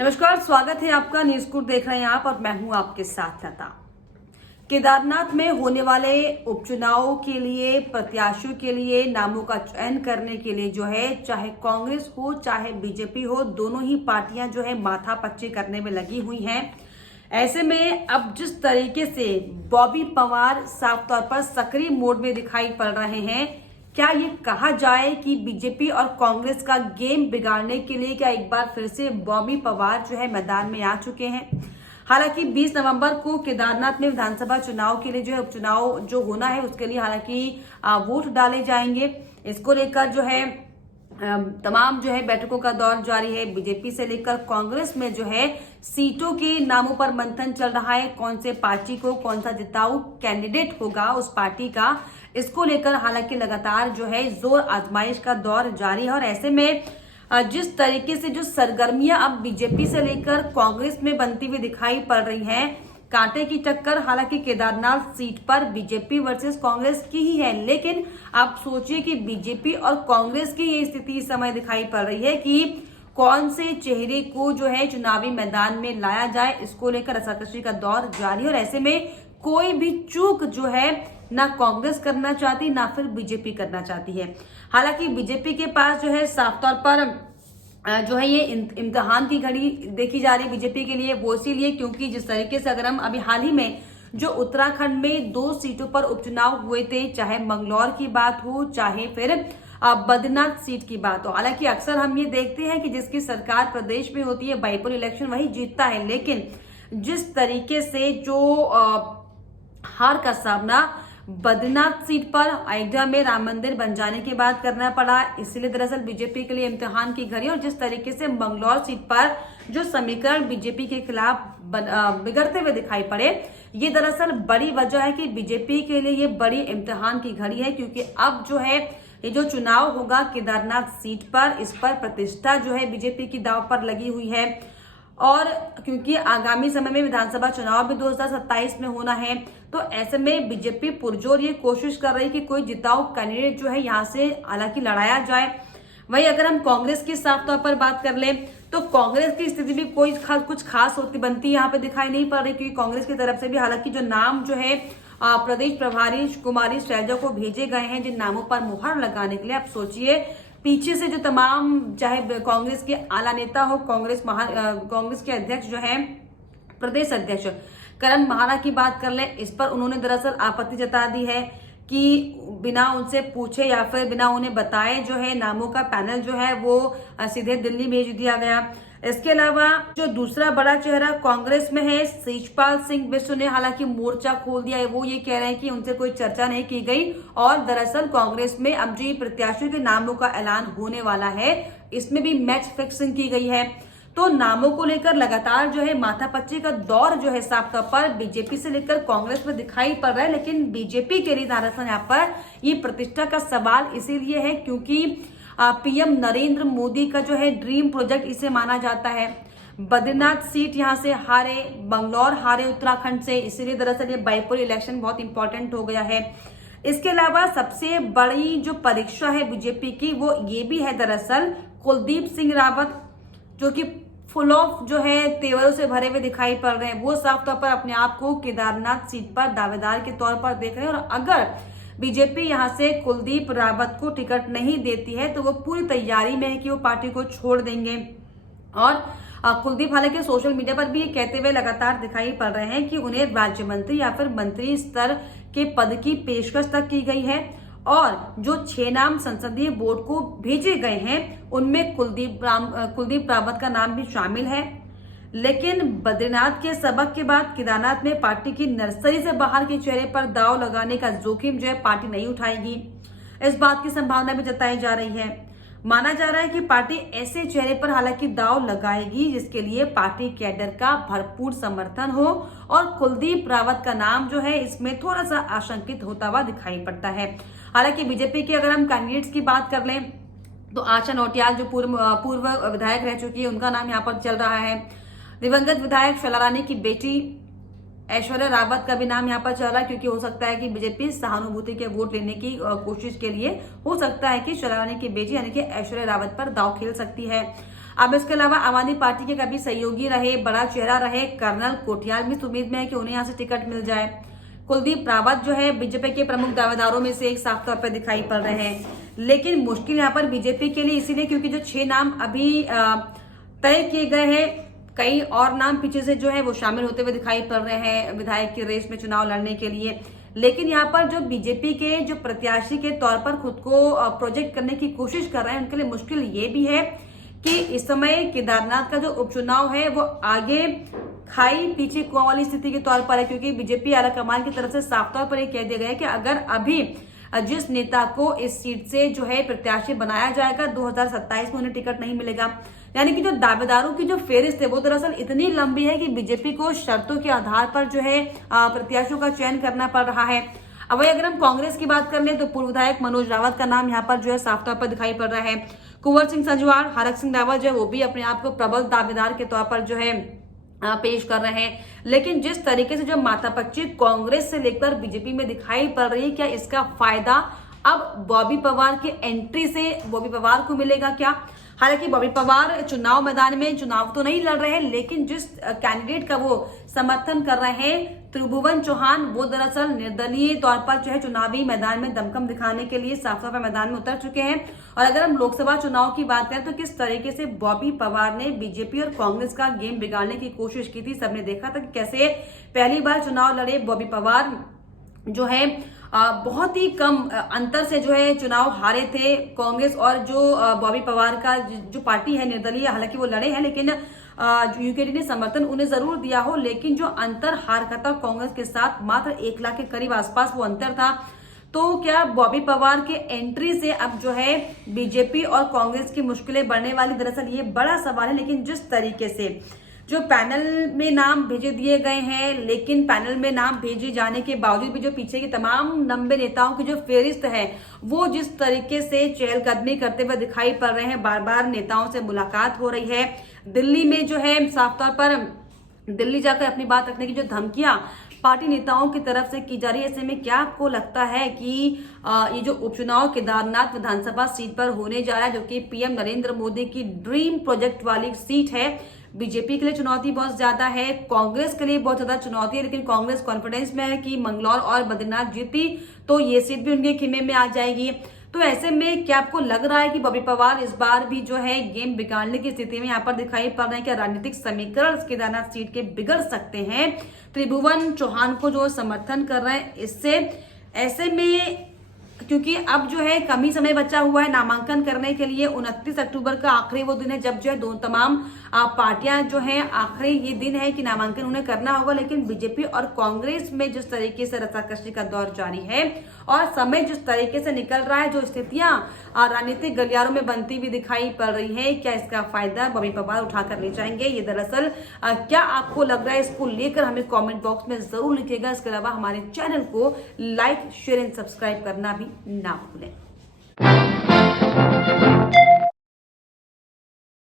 नमस्कार, स्वागत है आपका। न्यूज कुट देख रहे हैं आप और मैं हूं आपके साथ लता। केदारनाथ में होने वाले उपचुनाव के लिए प्रत्याशियों के लिए नामों का चयन करने के लिए जो है, चाहे कांग्रेस हो चाहे बीजेपी हो, दोनों ही पार्टियां जो है माथापच्ची करने में लगी हुई हैं। ऐसे में अब जिस तरीके से बॉबी पंवार साफ तौर पर सक्रिय मोड में दिखाई पड़ रहे हैं, क्या ये कहा जाए कि बीजेपी और कांग्रेस का गेम बिगाड़ने के लिए क्या एक बार फिर से बॉबी पंवार जो है मैदान में आ चुके हैं। हालांकि 20 नवंबर को केदारनाथ में विधानसभा चुनाव के लिए जो है उपचुनाव जो होना है उसके लिए हालांकि वोट डाले जाएंगे। इसको लेकर जो है तमाम जो है बैठकों का दौर जारी है। बीजेपी से लेकर कांग्रेस में जो है सीटों के नामों पर मंथन चल रहा है। कौन से पार्टी को कौन सा जिताऊ कैंडिडेट होगा उस पार्टी का, इसको लेकर हालांकि लगातार जो है जोर आजमाइश का दौर जारी है। और ऐसे में जिस तरीके से जो सरगर्मियां अब बीजेपी से लेकर कांग्रेस में बनती हुई दिखाई पड़ रही हैं, कांटे की टक्कर हालांकि केदारनाथ सीट पर बीजेपी वर्सेस कांग्रेस की ही है। लेकिन आप सोचिए कि बीजेपी और कांग्रेस की ये स्थिति इस समय दिखाई पड़ रही है कि कौन से चेहरे को जो है चुनावी मैदान में लाया जाए, इसको लेकर रसाकसी का दौर जारी है। और ऐसे में कोई भी चूक जो है ना कांग्रेस करना चाहती ना फिर बीजेपी करना चाहती है। हालांकि बीजेपी के पास जो है साफ तौर पर जो है ये इम्तिहान की घड़ी देखी जा रही है बीजेपी के लिए। वो इसीलिए क्योंकि जिस तरीके से अगर हम अभी हाल ही में जो उत्तराखंड में 2 सीटों पर उपचुनाव हुए थे, चाहे मंगलौर की बात हो चाहे फिर बद्रीनाथ सीट की बात हो, हालांकि अक्सर हम ये देखते हैं कि जिसकी सरकार प्रदेश में होती है बाइपोल इलेक्शन वही जीतता है। लेकिन जिस तरीके से जो हार का सामना बद्रीनाथ सीट पर अयोध्या में राम मंदिर बन जाने के बाद करना पड़ा, इसलिए दरअसल बीजेपी के लिए इम्तिहान की घड़ी। और जिस तरीके से मंगलौर सीट पर जो समीकरण बीजेपी के खिलाफ बिगड़ते हुए दिखाई पड़े, ये दरअसल बड़ी वजह है कि बीजेपी के लिए ये बड़ी इम्तिहान की घड़ी है। क्योंकि अब जो है ये जो चुनाव होगा केदारनाथ सीट पर, इस पर प्रतिष्ठा जो है बीजेपी की दांव पर लगी हुई है। और क्योंकि आगामी समय में विधानसभा चुनाव भी 2027 में होना है, तो ऐसे में बीजेपी पुरजोर ये कोशिश कर रही है कि कोई जिताऊ कैंडिडेट जो है यहाँ से हालांकि लड़ाया जाए। वहीं अगर हम कांग्रेस की साफ तौर पर बात कर लें तो कांग्रेस की स्थिति भी कुछ खास होती बनती यहाँ पे दिखाई नहीं पड़ रही। क्योंकि कांग्रेस की तरफ से भी हालांकि जो नाम जो है प्रदेश प्रभारी कुमारी शैलजा को भेजे गए हैं जिन नामों पर मुहर लगाने के लिए। आप सोचिए पीछे से जो तमाम चाहे कांग्रेस के आला नेता हो, कांग्रेस के अध्यक्ष जो हैं प्रदेश अध्यक्ष करण महारा की बात कर ले, इस पर उन्होंने दरअसल आपत्ति जता दी है कि बिना उनसे पूछे या फिर बिना उन्हें बताए जो है नामों का पैनल जो है वो सीधे दिल्ली भेज दिया गया। इसके अलावा जो दूसरा बड़ा चेहरा कांग्रेस में है शिषपाल सिंह बिष्ट ने हालांकि मोर्चा खोल दिया है। वो ये कह रहे हैं कि उनसे कोई चर्चा नहीं की गई और दरअसल कांग्रेस में अब जो प्रत्याशियों के नामों का ऐलान होने वाला है इसमें भी मैच फिक्सिंग की गई है। तो नामों को लेकर लगातार जो है माथापच्ची का दौर जो है साफ तौर पर बीजेपी से लेकर कांग्रेस में दिखाई पड़ रहा है। लेकिन बीजेपी के लिए दरअसल यहाँ पर ये प्रतिष्ठा का सवाल इसीलिए है क्योंकि पीएम नरेंद्र मोदी का जो है ड्रीम प्रोजेक्ट इसे माना जाता है। बद्रीनाथ सीट यहां से हारे, बंगलौर हारे उत्तराखंड से, इसीलिए दरअसल ये बाइपोल इलेक्शन बहुत इंपॉर्टेंट हो गया है। इसके अलावा सबसे बड़ी जो परीक्षा है बीजेपी की वो ये भी है दरअसल कुलदीप सिंह रावत, जो कि फुल ऑफ जो है तेवरों से भरे हुए दिखाई पड़ रहे हैं। वो साफ तौर पर अपने आप को केदारनाथ सीट पर दावेदार के तौर पर देख रहे हैं। और अगर बीजेपी यहां से कुलदीप रावत को टिकट नहीं देती है तो वो पूरी तैयारी में है कि वो पार्टी को छोड़ देंगे। और कुलदीप हालांकि सोशल मीडिया पर भी ये कहते हुए लगातार दिखाई पड़ रहे हैं कि उन्हें राज्य मंत्री या फिर मंत्री स्तर के पद की पेशकश तक की गई है। और जो 6 नाम संसदीय बोर्ड को भेजे गए हैं उनमें कुलदीप रावत का नाम भी शामिल है। लेकिन बद्रीनाथ के सबक के बाद केदारनाथ में पार्टी की नर्सरी से बाहर के चेहरे पर दाव लगाने का जोखिम जो है पार्टी नहीं उठाएगी, इस बात की संभावना भी जताई जा रही है। माना जा रहा है कि पार्टी ऐसे चेहरे पर हालांकि दाव लगाएगी जिसके लिए पार्टी कैडर का भरपूर समर्थन हो। और कुलदीप रावत का नाम जो है इसमें थोड़ा सा आशंकित होता हुआ दिखाई पड़ता है। हालांकि बीजेपी की अगर हम कैंडिडेट्स की बात कर लें तो आशा नौटियाल जो पूर्व विधायक रह चुकी है उनका नाम यहाँ पर चल रहा है। दिवंगत विधायक शैला रानी की बेटी ऐश्वर्या रावत का भी नाम यहाँ पर चल रहा है क्योंकि हो सकता है कि बीजेपी सहानुभूति के वोट लेने की कोशिश के लिए हो सकता है कि शैला रानी की बेटी यानी कि ऐश्वर्या रावत पर दांव खेल सकती है। अब इसके अलावा आम आदमी पार्टी के कभी सहयोगी रहे, बड़ा चेहरा रहे कर्नल कोठियाल भी इस उम्मीद में है कि उन्हें यहाँ से टिकट मिल जाए। कुलदीप रावत जो है बीजेपी के प्रमुख दावेदारों में से एक साफ तौर पर दिखाई पड़ रहे हैं, लेकिन मुश्किल यहाँ पर बीजेपी के लिए इसीलिए क्योंकि जो 6 नाम अभी तय किए गए हैं, कई और नाम पीछे से जो है वो शामिल होते हुए दिखाई पड़ रहे हैं विधायक की रेस में चुनाव लड़ने के लिए। लेकिन यहाँ पर जो बीजेपी के जो प्रत्याशी के तौर पर खुद को प्रोजेक्ट करने की कोशिश कर रहे हैं, उनके लिए मुश्किल ये भी है कि इस समय केदारनाथ का जो उपचुनाव है वो आगे खाई पीछे कुआं वाली स्थिति के तौर पर है, क्योंकि बीजेपी आलाकमान की तरफ से साफ तौर पर यह कह दिया गया है कि अगर अभी जिस नेता को इस सीट से जो है प्रत्याशी बनाया जाएगा 2027 में उन्हें टिकट नहीं मिलेगा। यानी कि जो दावेदारों की जो फेरिस्त है वो दरअसल इतनी लंबी है कि बीजेपी को शर्तों के आधार पर जो है प्रत्याशियों का चयन करना पड़ रहा है। अब वही अगर हम कांग्रेस की बात कर लें तो पूर्व विधायक मनोज रावत का नाम यहाँ पर जो है साफ तौर पर दिखाई पड़ रहा है। कुंवर सिंह संजवाड़, हरक सिंह रावत जो है वो भी अपने आप को प्रबल दावेदार के तौर पर जो है पेश कर रहे हैं। लेकिन जिस तरीके से जो माथापच्ची कांग्रेस से लेकर बीजेपी में दिखाई पड़ रही है, क्या इसका फायदा अब बॉबी पवार के एंट्री से बॉबी पवार को मिलेगा क्या? हालांकि बॉबी पवार चुनाव मैदान में चुनाव तो नहीं लड़ रहे हैं, लेकिन जिस कैंडिडेट का वो समर्थन कर रहे हैं त्रिभुवन चौहान, वो दरअसल निर्दलीय तौर पर जो है चुनावी मैदान में दमखम दिखाने के लिए साफ साफ मैदान में उतर चुके हैं। और अगर हम लोकसभा चुनाव की बात करें तो किस तरीके से बॉबी पवार ने बीजेपी और कांग्रेस का गेम बिगाड़ने की कोशिश की थी, सबने देखा था कि कैसे पहली बार चुनाव लड़े बॉबी पवार जो है बहुत ही कम अंतर से जो है चुनाव हारे थे। कांग्रेस और जो बॉबी पवार का जो पार्टी है निर्दलीय, हालांकि वो लड़े हैं लेकिन यूकेडी ने समर्थन उन्हें जरूर दिया हो, लेकिन जो अंतर हार का था कांग्रेस के साथ मात्र 1 लाख के करीब आसपास वो अंतर था। तो क्या बॉबी पवार के एंट्री से अब जो है बीजेपी और कांग्रेस की मुश्किलें बढ़ने वाली? दरअसल ये बड़ा सवाल है। लेकिन जिस तरीके से जो पैनल में नाम भेजे दिए गए हैं, लेकिन पैनल में नाम भेजे जाने के बावजूद भी जो पीछे के तमाम 90 नेताओं की जो फेरिस्त है वो जिस तरीके से चहलकदमी करते हुए दिखाई पड़ रहे हैं, बार बार नेताओं से मुलाकात हो रही है। दिल्ली में जो है साफ तौर पर दिल्ली जाकर अपनी बात रखने की जो धमकियां पार्टी नेताओं की तरफ से की जा रही है, ऐसे में क्या आपको लगता है कि ये जो उपचुनाव केदारनाथ विधानसभा सीट पर होने जा रहा है, जो कि पीएम नरेंद्र मोदी की ड्रीम प्रोजेक्ट वाली सीट है, बीजेपी के लिए चुनौती बहुत ज्यादा है, कांग्रेस के लिए बहुत ज्यादा चुनौती है, लेकिन कांग्रेस कॉन्फिडेंस में है कि मंगलौर और बद्रीनाथ जीती तो ये सीट भी उनके खेमे में आ जाएगी। तो ऐसे में क्या आपको लग रहा है कि बॉबी पवार इस बार भी जो है गेम बिगाड़ने की स्थिति में यहाँ पर दिखाई पड़ रहे हैं? क्या राजनीतिक समीकरण केदारनाथ सीट के बिगड़ सकते हैं त्रिभुवन चौहान को जो समर्थन कर रहे हैं इससे? ऐसे में क्योंकि अब जो है कम ही समय बचा हुआ है नामांकन करने के लिए, 29 अक्टूबर का आखिरी वो दिन है जब जो है दो तमाम पार्टियां जो है आखिरी ये दिन है कि नामांकन उन्हें करना होगा। लेकिन बीजेपी और कांग्रेस में जिस तरीके से रस्साकशी का दौर जारी है और समय जिस तरीके से निकल रहा है, जो स्थितियां राजनीतिक गलियारों में बनती हुई दिखाई पड़ रही है, क्या इसका फायदा बॉबी पवार उठा कर ले जाएंगे? ये दरअसल क्या आपको लग रहा है, इसको लेकर हमें कॉमेंट बॉक्स में जरूर लिखिएगा। इसके अलावा हमारे चैनल को लाइक, शेयर एंड सब्सक्राइब करना भी ना भूलें।